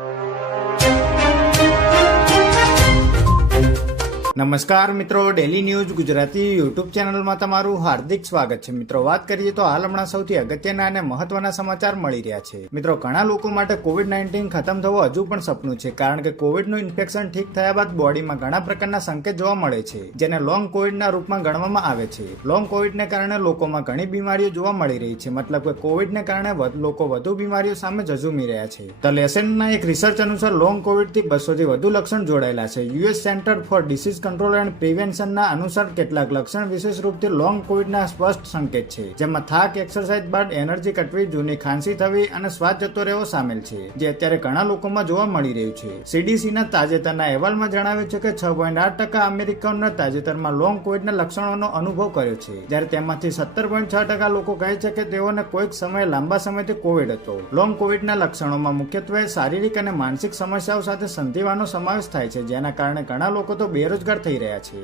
you. નમસ્કાર મિત્રો daily news Gujarati YouTube ચેનલમાં તમારું હાર્દિક સ્વાગત છે. મિત્રો, વાત કરીએ તો હાલ હમણાં સૌથી અગત્યના અને મહત્વના સમાચાર મળી રહ્યા છે. મિત્રો, ઘણા લોકો માટે કોવિડ નાઇન્ટીન ખતમ થવું હજુ પણ સપનું છે, કારણ કે કોવિડનું ઇન્ફેક્શન ઠીક થયા બાદ બોડીમાં ઘણા પ્રકારના સંકેત જોવા મળે છે, જેને લોંગ કોવિડના રૂપમાં ગણવામાં આવે છે. લોંગ કોવિડને કારણે લોકોમાં ઘણી બીમારીઓ જોવા મળી રહી છે, મતલબ કે કોવિડને કારણે લોકો વધુ બીમારીઓ સામે ઝઝૂમી રહ્યા છે. ધ લેસનના એક રિસર્ચ અનુસાર લોંગ કોવિડથી બસોથી વધુ લક્ષણ જોડાયેલા છે. US centre for disease control and પ્રિવેન્શનના અનુસાર કેટલાક લક્ષણ વિશેષ રૂપથી લોંગ કોવિડના સ્પષ્ટ સંકેત છે, જેમાં થાક એક્સરસાઇઝ બાદ એનર્જી કટવી, જૂની ખાંસી થવી અને શ્વાસ જતો રહેવો સામેલ છે, જે અત્યારે ઘણા લોકોમાં જોવા મળી રહ્યું છે. સીડીસીના તાજેતરના અહેવાલમાં જણાવ્યું છે કે છ પોઈન્ટ આઠ ટકા અમેરિકનોએ તાજેતરમાં લોંગ કોવિડના લક્ષણોનો અનુભવ કર્યો છે, જ્યારે તેમાંથી સત્તર પોઈન્ટ છ ટકા લોકો કહે છે કે તેઓને કોઈક સમયે લાંબા સમયથી કોવિડ હતો. લોંગ કોવિડના લક્ષણોમાં મુખ્યત્વે શારીરિક અને માનસિક સમસ્યાઓ સાથે સંધિવાનો સમાવેશ થાય છે, જેના કારણે ઘણા લોકો તો બેરોજગાર થઈ રહ્યા છે